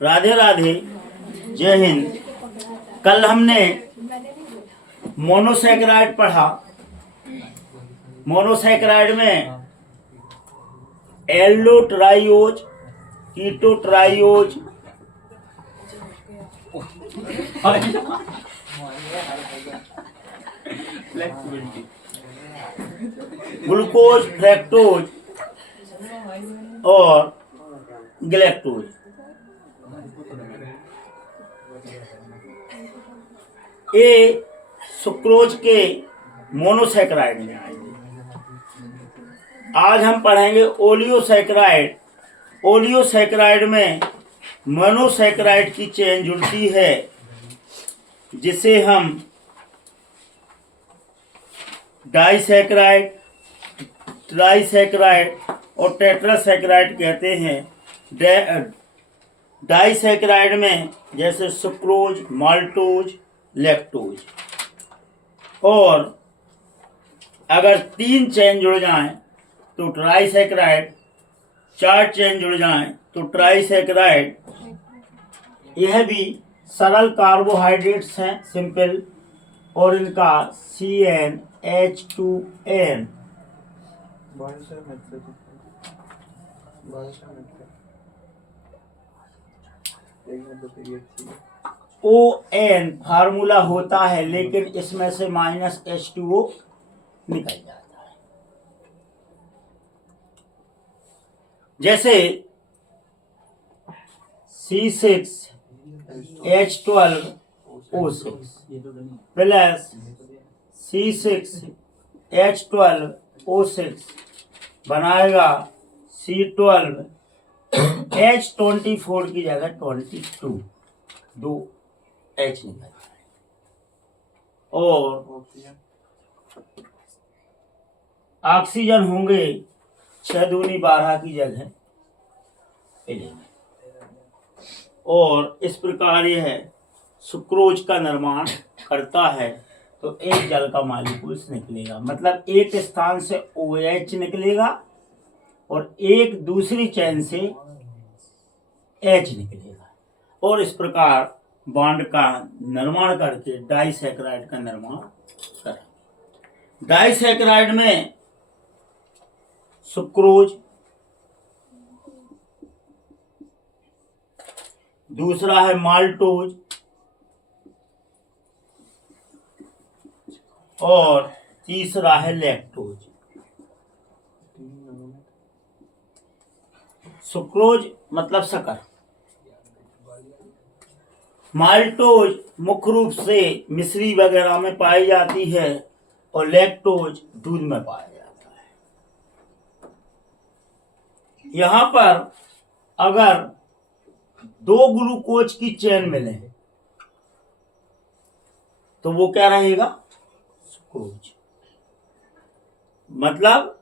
राधे राधे, जय हिंद। कल हमने मोनोसैकेराइड पढ़ा। मोनोसैकेराइड में एल्डो ट्राइओज, कीटो ट्राइओज, ग्लूकोज, फ्रैक्टोज और गैलेक्टोज। ये सुक्रोज के मोनोसैकेराइड में आएंगे। आज हम पढ़ेंगे ओलियोसैकेराइड। ओलियोसैकेराइड में मोनोसैकेराइड की चेन जुड़ती है, जिसे हम डाइसैकेराइड, ट्राइसैकेराइड और टेट्रासैकेराइड कहते हैं। डाइसैकेराइड में जैसे सुक्रोज, माल्टोज, लैक्टोज। और अगर 3 चेन जुड़ जाएं तो ट्राइसैकेराइड, 4 चेन जुड़ जाएं तो ट्राइसैकेराइड। यह भी सरल कार्बोहाइड्रेट्स हैं, सिंपल, और इनका CnH2n ON फार्मूला होता है, लेकिन इसमें से -H2O निकल जाता है। जैसे C6H12O6 प्लस C6H12O6 बनाएगा C12H24 की जगह 22, 2 H निकल जाए। और ऑक्सीजन होंगे 6 दूनी 12 की जगह 11। और इस प्रकार यह सुक्रोज का निर्माण करता है। तो एक जल का मॉलिक्यूल्स निकलेगा, मतलब एक स्थान से OH निकलेगा और एक दूसरी चेन से H निकलेगा, और इस प्रकार बॉन्ड का निर्माण करके डाइसैकेराइड का निर्माण करेंगे। डाइसैकेराइड में सुक्रोज, दूसरा है माल्टोज और तीसरा है लैक्टोज। सुक्रोज मतलब शक्कर। माल्टोज मुख्य रूप से मिश्री वगैरह में पाई जाती है और लैक्टोज दूध में पाया जाता है। यहां पर अगर 2 ग्लूकोज की चेन मिले तो वो क्या रहेगा? सुक्रोज। मतलब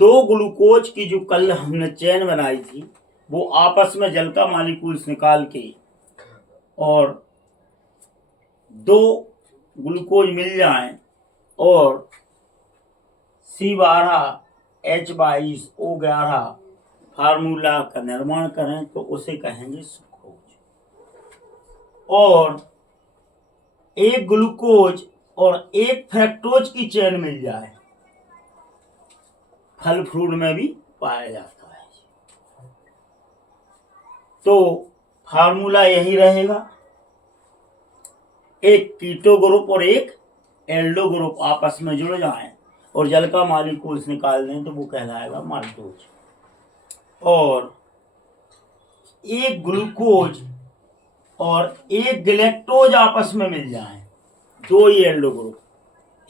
2 ग्लूकोज की जो कल हमने चेन बनाई थी, वो आपस में जल का मॉलिक्यूल्स निकाल के और 2 ग्लूकोज मिल जाएं और C12H22O11 फार्मूला का निर्माण करें तो उसे कहेंगे सुक्रोज। और एक ग्लूकोज और एक फ्रैक्टोज की चेन मिल जाए, फल फ्रूट में भी पाया जाता है, तो फार्मूला यही रहेगा। एक कीटो ग्रुप और एक एल्डो ग्रुप आपस में जुड़ जाएं और जल का मॉलिक्यूल्स निकाल दें तो वो कहलाएगा माल्टोज। और एक ग्लूकोज और एक गैलेक्टोज आपस में मिल जाएं, 2 ही एल्डो ग्रुप,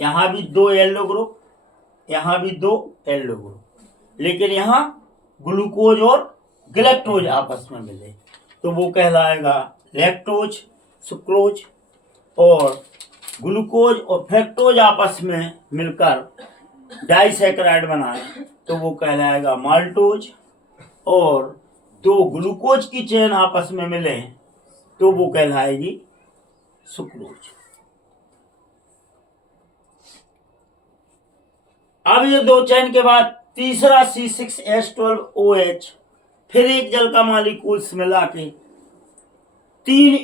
यहां भी 2 एल्डो ग्रुप, यहां भी 2 एल्डो ग्रुप, लेकिन यहां ग्लूकोज और गैलेक्टोज आपस में मिले तो वो कहलाएगा लैक्टोज, सुक्रोज। और ग्लूकोज और फ्रैक्टोज आपस में मिलकर डाइसैकेराइड बनाए तो वो कहलाएगा माल्टोज। और 2 ग्लूकोज की चेन आपस में मिले तो वो कहलाएगी सुक्रोज। अब ये 2 चेन के बाद तीसरा C6H12OH फिर एक जल का मॉलिक्यूल्स मिला के 3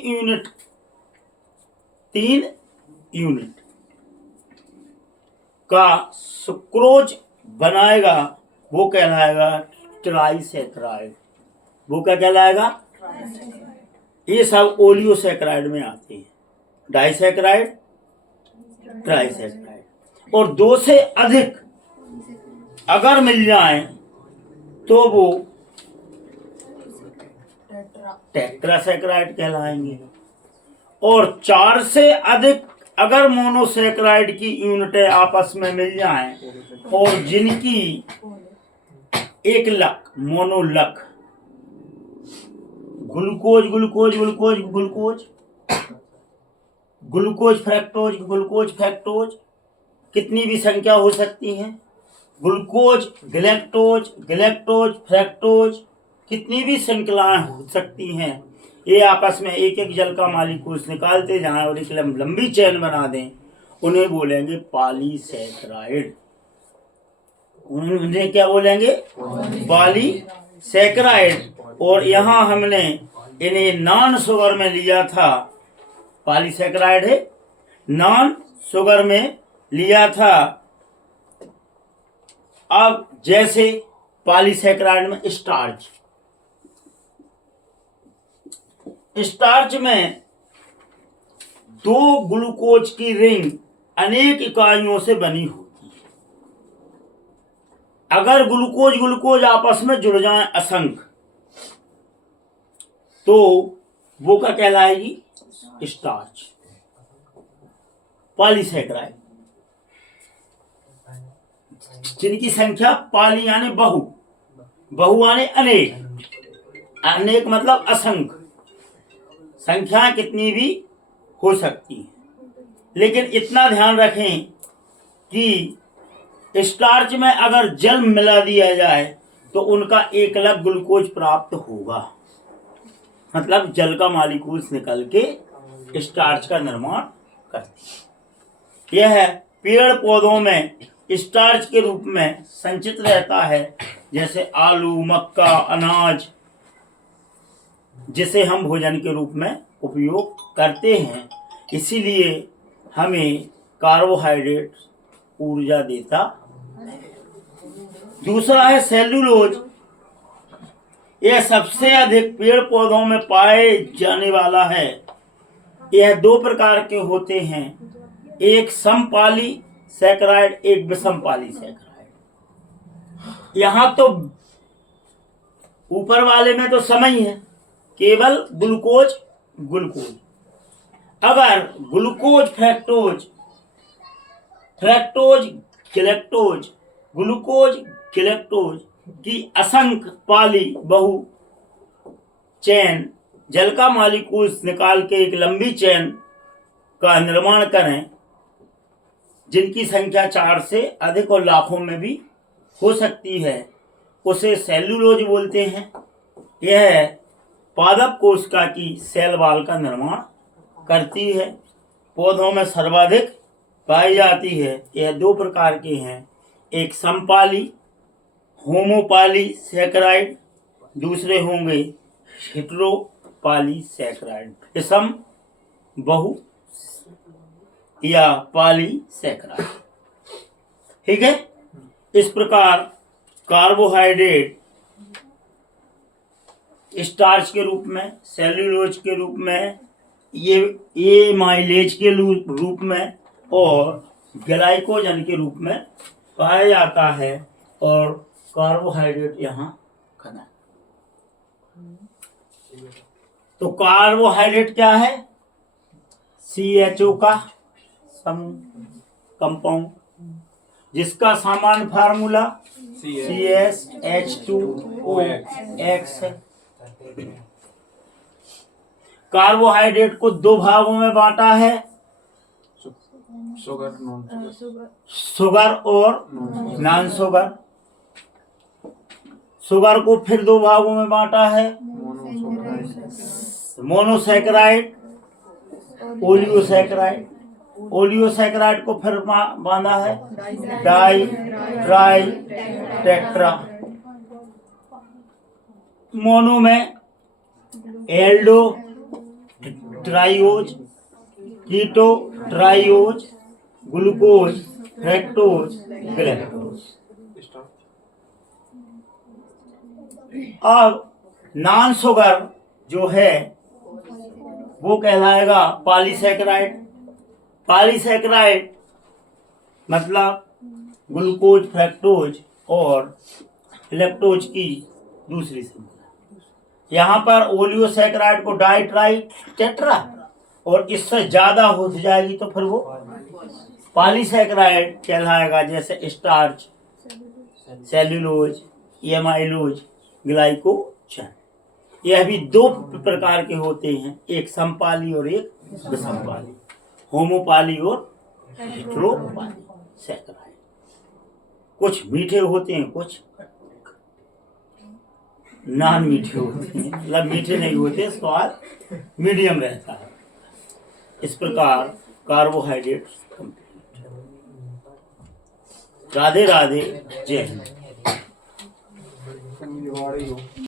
यूनिट का सुक्रोज बनाएगा, वो कहलाएगा ट्राइसैकराइड। वो क्या कहलाएगा? ये सब ओलियोसैकराइड में आते हैं, डाइसैकराइड, ट्राइसैकराइड। और 2 से अधिक अगर मिल जाए तो वो टेट्रासैकराइड कहलाएंगे। और 4 से अधिक अगर मोनोसैकराइड की यूनिटें आपस में मिल जाएं और जिनकी एक लक, मोनोलक, glucose glucose glucose glucose, glucose fructose glucose fructose, कितनी भी संख्या हो सकती है, ग्लूकोज गैलेक्टोज गैलेक्टोज फ्रैक्टोज, कितनी भी श्रृंखलाएं हो सकती हैं, ये आपस में एक एक जल का मालिक्यूल्स निकालते जाएं और एक लंबी चेन बना दें, उन्हें बोलेंगे पॉलीसैकराइड। उन्हें क्या बोलेंगे? पॉलीसैकराइड। और यहाँ हमने इन्हें नॉन शुगर में लिया था, पॉलीसैकराइड है, नॉन शुगर में लिया था। अब जैसे पॉलीसैकराइड में स्टार्च में 2 ग्लूकोज की रिंग अनेक इकाइयों से बनी होती है। अगर ग्लूकोज ग्लूकोज आपस में जुड़ जाएं असंख्य, तो वो क्या कहलाएगी? स्टार्च। पॉलीसैकराइड जिनकी संख्या पॉली यानी बहु, बहु यानी अनेक, अनेक मतलब असंख्य, संख्या कितनी भी हो सकती है। लेकिन इतना ध्यान रखें कि स्टार्च में अगर जल मिला दिया जाए तो उनका एक अलग ग्लूकोज प्राप्त होगा, मतलब जल का मालिक्यूल्स निकल के स्टार्च का निर्माण करती है। यह पेड़ पौधों में स्टार्च के रूप में संचित रहता है, जैसे आलू, मक्का, अनाज, जिसे हम भोजन के रूप में उपयोग करते हैं। इसीलिए हमें कार्बोहाइड्रेट ऊर्जा देता। दूसरा है सेल्यूलोज। यह सबसे अधिक पेड़ पौधों में पाए जाने वाला है। यह 2 प्रकार के होते हैं, एक समपाली सैकराइड, एक विषमपाली सैकराइड। यहां तो ऊपर वाले में तो सम ही है, केवल ग्लूकोज ग्लूकोज। अगर glucose fructose, fructose galactose, glucose galactose की असंख्य पाली बहु चैन जल का मालिक्यूल्स निकाल के एक लंबी चैन का निर्माण करें, जिनकी संख्या 4 से अधिक और लाखों में भी हो सकती है, उसे सेल्यूलोज बोलते हैं। यह पादप कोशिका की सेल वॉल का निर्माण करती है, पौधों में सर्वाधिक पाई जाती है। यह 2 प्रकार के हैं, एक समपाली होमोपाली सैकराइड, दूसरे होंगे हेटेरोपाली सैकराइड, सम बहु या पाली सैकराइड। ठीक है। इस प्रकार कार्बोहाइड्रेट स्टार्च के रूप में, सेल्यूलोज के रूप में, ये माइलेज के रूप में और ग्लाइकोजन के रूप में पाया जाता है। और कार्बोहाइड्रेट यहाँ खत्म। तो कार्बोहाइड्रेट क्या है? CHO का कंपाउंड, जिसका सामान्य फार्मूला CH2OX है। कार्बोहाइड्रेट को 2 भागों में बांटा है, शुगर और नॉन शुगर। शुगर को फिर 2 भागों में बांटा है, मोनोसैकराइड, ओलियोसैकराइड। ओलियोसैकराइड को फिर बांधा है डाई, ट्राई, टेट्रा। मोनो में एल्डो, ट्राइओज, कीटो ट्राइओज, ग्लूकोज, फ्रैक्टोज, गैलेक्टोज। अब नॉन शुगर जो है वो कहलाएगा पॉलीसैकेराइड। पॉलीसैकेराइड मतलब ग्लूकोज, फ्रैक्टोज और लैक्टोज की दूसरी संख्या। यहाँ पर ओलियोसैकेराइड को डाई ट्राई टेट्रा, और इससे ज्यादा हो जाएगी तो फिर वो पॉलीसैकेराइड कहलाएगा, जैसे स्टार्च, सेल्यूलोज, एमाइलोज, ग्लाइकोजन। यह भी दो प्रकार के होते हैं, एक समपाली और एक विषमपाली, होमोपाली और हेटेरोपाली सैकेराइड। कुछ मीठे होते हैं, कुछ नॉन मीठे होते हैं, मतलब मीठे नहीं होते, स्वाद मीडियम रहता है। इस प्रकार कार्बोहाइड्रेट कंप्लीट। राधे राधे, जय हिंद।